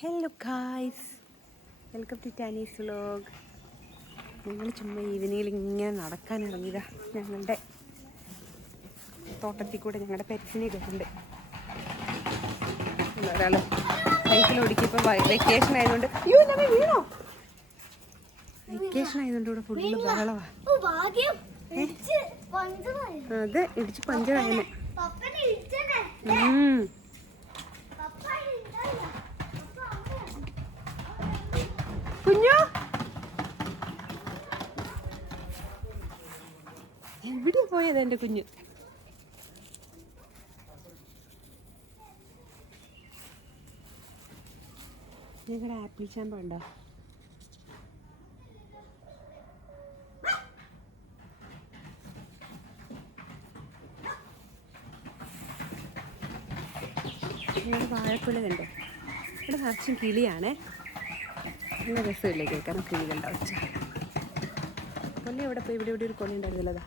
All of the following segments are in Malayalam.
ഹലോ ഗായ്സ്, വെൽക്കം ടു ടാനീസ് വ്ലോഗ്. ഞങ്ങൾ ചുമ്മാ ഈവനിങ്ങിൽ ഇങ്ങനെ നടക്കാൻ ഇറങ്ങിയതാ. ഞങ്ങളുടെ തോട്ടത്തിൽ കൂടെ ഞങ്ങളുടെ പെറ്റ്സിനെയൊക്കെ ഉണ്ട്. ഒരാൾ സൈക്കിൾ ഓടിക്കിപ്പോൾ വെക്കേഷൻ ആയതുകൊണ്ട് വീണോ? വെക്കേഷൻ ആയതുകൊണ്ട് ഇവിടെ ഫുള്ള് ബഹളമാണ്. അതെ, ഇടിച്ച് പഞ്ചറായിരുന്നു. കുഞ്ഞു എവിടെ പോയത് എൻ്റെ കുഞ്ഞ്? ഞങ്ങളുടെ ആപ്പിൾ ചാമ്പ ഉണ്ടോ? ഞങ്ങളുടെ വാഴക്കുല കണ്ടോ? ഇവിടെ നിറച്ചും കിളിയാണേ. നല്ല രസമില്ലേ കേൾക്കാൻ കിളികളുടെ ഒച്ച. കൊല്ലി എവിടെ പോയി? ഇവിടെ ഒരു കൊല്ലി ഉണ്ടായിരുന്നല്ലോ.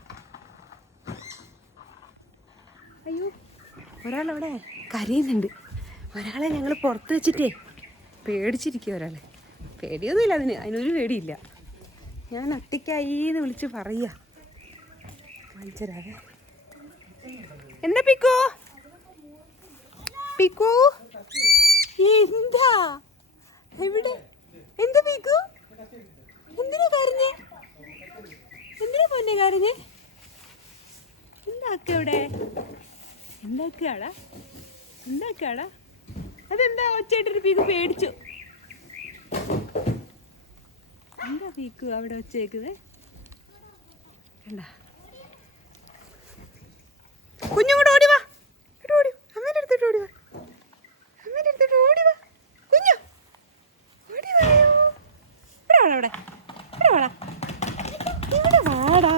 അയ്യോ, ഒരാളവിടെ കരയുന്നുണ്ട്. ഒരാളെ ഞങ്ങൾ പുറത്ത് വെച്ചിട്ടേ പേടിച്ചിരിക്കുക. ഒരാളെ പേടിയൊന്നുമില്ല, അതിനൊരു പേടിയില്ല. ഞാൻ ഒറ്റയ്ക്കായിന്ന് വിളിച്ച് പറയുക. കാണിച്ചരാവേ. എന്താ പിക്കോ? പിക്കോ എന്താ? എവിടെ? എന്താ പിക്കു? എന്തിനാ കരഞ്ഞേ? എന്തിനാ പൊന്നെ കരഞ്ഞേ? എന്താക്ക ഇവിടെ? എന്താക്കാടാ? അതെന്താ ഒച്ചയായിട്ടൊരു പീക്ക് പേടിച്ചു? എന്താ പീക്കു അവിടെ ഒച്ചേക്കുന്നത്? കണ്ടാ? കുഞ്ഞുകൂടെ ഓടിവാ, അമ്മേൻ്റെ അടുത്തോട്ട് ഓടിവാ, അമ്മേൻ്റെ അടുത്തോട്ട് ഓടിവാ. കുഞ്ഞു ഓടിവായോ? ഇവിടെ വാടാ.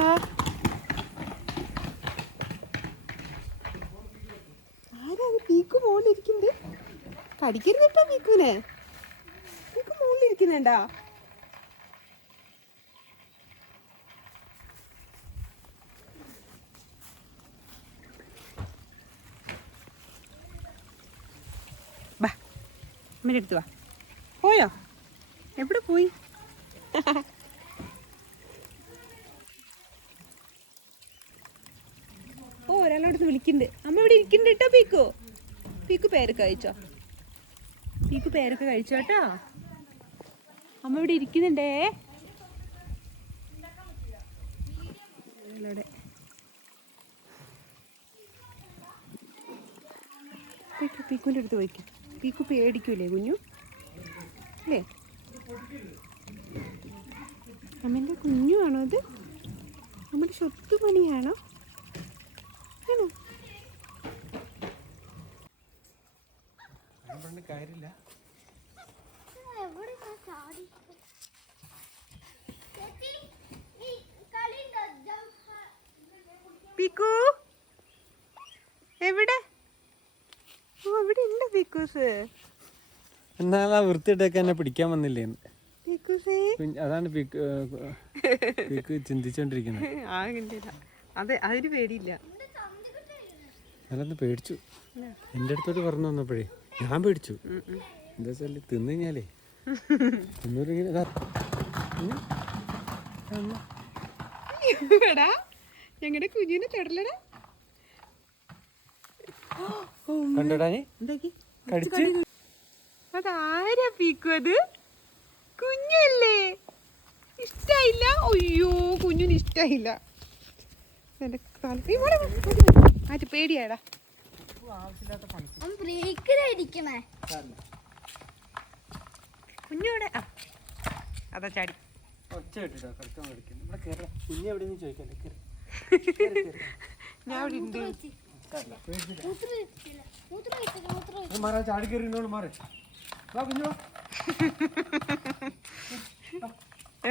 ആരാ പീക്കു മുകളിലിരിക്കുന്നുണ്ട്? കടിക്കരുത് കേട്ടോ പീക്കുവിനെ. പീക്കു മുകളിലിരിക്കുന്നുണ്ടാ? ബാ, അമ്മേൻ്റെ അടുത്ത് വാ. പോയോ? എവിടെ പോയി? ഓ, ഒരാളടുത്ത് വിളിക്കുന്നുണ്ട്. അമ്മ ഇവിടെ ഇരിക്കുന്നുണ്ട് കേട്ടോ. പീക്കു പേരൊക്കെ കഴിച്ചോ? പീക്കു പേരൊക്കെ കഴിച്ചോ കേട്ടോ? അമ്മ ഇവിടെ ഇരിക്കുന്നുണ്ടേ. പീക്കുവിൻ്റെ അടുത്ത് പോയിക്കും. പീക്കു പേടിക്കൂലേ കുഞ്ഞു? അല്ലേ? അമ്മേൻ്റെ കുഞ്ഞുവാണോ അത്? നമ്മുടെ സ്വത്തുമണിയാണോ? ആണോ? പീക്കു എവിടെ? ഓ, ഇവിടെ ഉണ്ട് പീക്കൂസ്. എന്നാ വൃത്തിയിട്ടൊക്കെ എന്നെ പിടിക്കാൻ വന്നില്ലേ? അതാണ് പീക്ക് ചിന്തിച്ചോണ്ടിരിക്കുന്നത്. അതെ, അതൊരു പേടിയില്ല. ഞാനൊന്ന് പേടിച്ചു. എൻ്റെ അടുത്തോട്ട് പറഞ്ഞു വന്നപ്പോഴേ ഞാൻ പേടിച്ചു. എന്താ വെച്ചാൽ തിന്നു കഴിഞ്ഞാലേ ഞങ്ങളുടെ കുഞ്ഞിനെ തൊടലടാ. കണ്ടോടാ കടിച്ച്. അതാരാ പീക്കു? അത് കുഞ്ഞല്ലേ? ഇഷ്ടായില്ല? അയ്യോ, കുഞ്ഞിന് ഇഷ്ടായില്ല. ആറ്റ് പേടിയാടാ. കുഞ്ഞോടെ അതാ ചാടി. ഞാൻ അവിടെ ഉണ്ട്. ചാടി കയറി മാറി.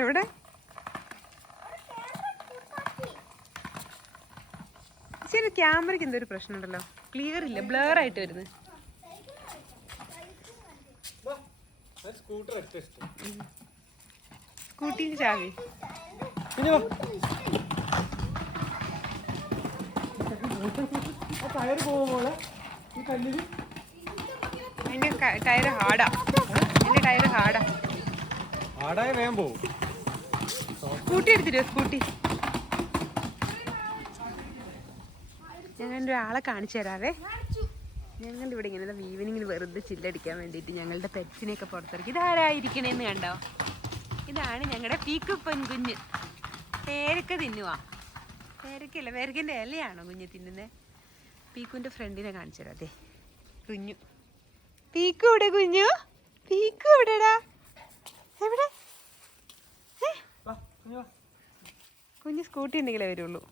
എവിടെ? ശരി, ക്യാമറയ്ക്ക് എന്തൊരു പ്രശ്നമുണ്ടല്ലോ. ക്ലിയർ ഇല്ല, ബ്ലർ ആയിട്ട് വരുന്നത്. സ്കൂട്ടിന് ചാവി. ടയർ പോകുമ്പോൾ ഈ കല്ലിൽ അതിൻ്റെ ടയർ ഹാർഡാ. എൻ്റെ ടയർ ഹാർഡാ. ആടായ വേഗം പോവും. സ്കൂട്ടി എടുത്തിട്ടോ, സ്കൂട്ടി. ഞങ്ങളുടെ ഒരാളെ കാണിച്ചു തരാവേ. ഞങ്ങളുടെ ഇവിടെ ഇങ്ങനെ ഈവനിങ്ങിന് വെറുതെ ചില്ലടിക്കാൻ വേണ്ടിയിട്ട് ഞങ്ങളുടെ പെറ്റ്സിനെയൊക്കെ പുറത്തിറക്കി. ഇതാരായിരിക്കണേന്ന് കണ്ടോ? ഇതാണ് ഞങ്ങളുടെ പീക്കു പെൺകുഞ്ഞ്. പേരക്ക തിന്നുവാ. പേരക്കല്ല, പേരക്കൻ്റെ ഇലയാണോ കുഞ്ഞ് തിന്നുന്നത്? പീക്കുവിൻ്റെ ഫ്രണ്ടിനെ കാണിച്ചു തരാം. അതെ കുഞ്ഞു. പീക്കു ഇവിടെ കുഞ്ഞു. പീക്കു എവിടെടാ? എവിടെ? കുഞ്ഞ് സ്കൂട്ടി ഉണ്ടെങ്കിലേ വരുള്ളൂ.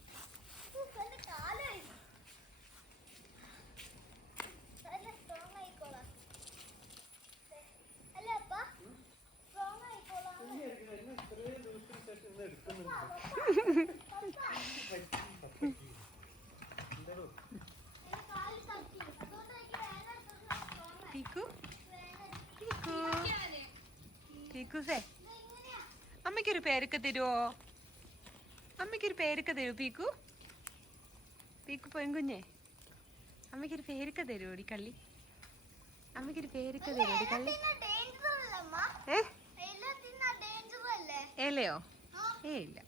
അമ്മയ്ക്കൊരു പേരൊക്കെ തരുമോ? അമ്മയ്ക്കൊരു പേരൊക്കെ തരുമോ പീക്കു? പീക്കു പെൺകുഞ്ഞേ, അമ്മയ്ക്കൊരു പേരൊക്കെ തരുമോടി കള്ളി? അമ്മയ്ക്കൊരു പേരൊക്കെ തരുമോടി കള്ളി? ഏലയോ? ഇല്ല.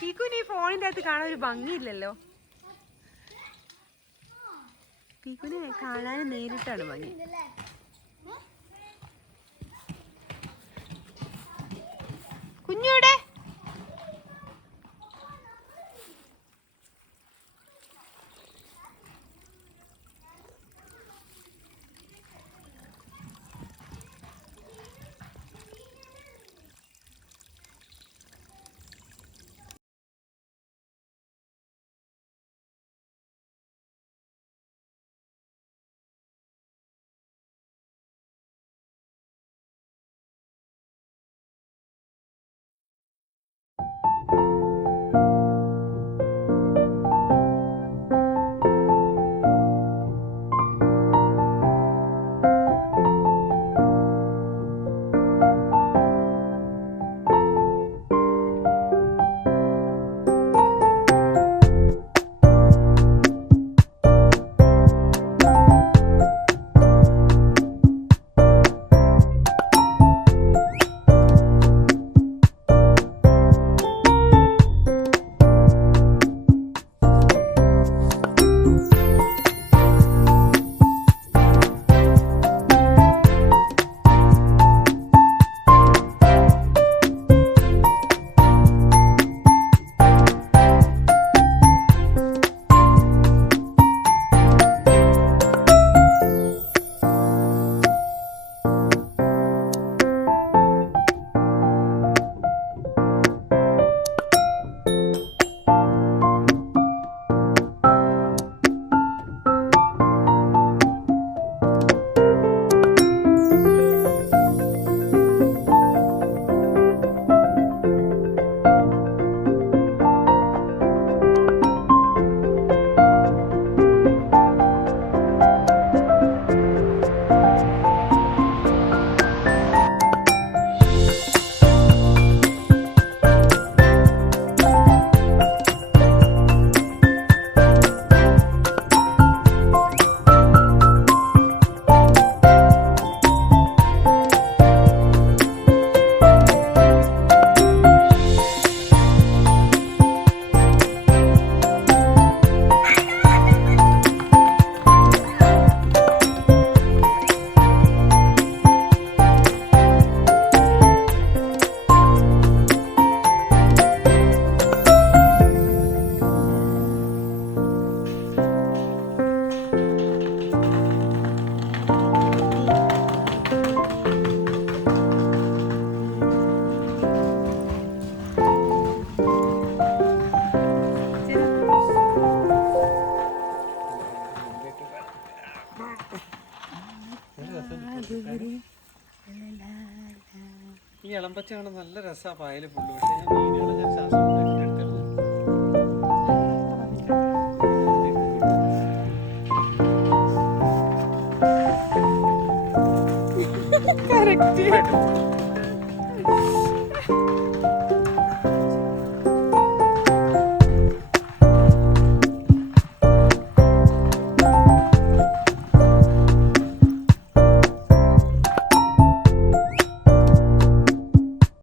പീക്കുവിന് ഈ ഫോണിൻ്റെ അകത്ത് കാണാൻ ഒരു ഭംഗിയില്ലല്ലോ. പീക്കുവിനെ കാണാൻ നേരിട്ടാണ് ഭംഗി. കുഞ്ഞൂടെ ഈ ഇളമ്പച്ച കാണാൻ നല്ല രസമാണ് പായൽ ഫുള്ള്. പക്ഷേ ഞാൻ മീനുകളെ ഞാൻ ശ്വാസം എടുത്തെടുത്തത് കറക്റ്റ്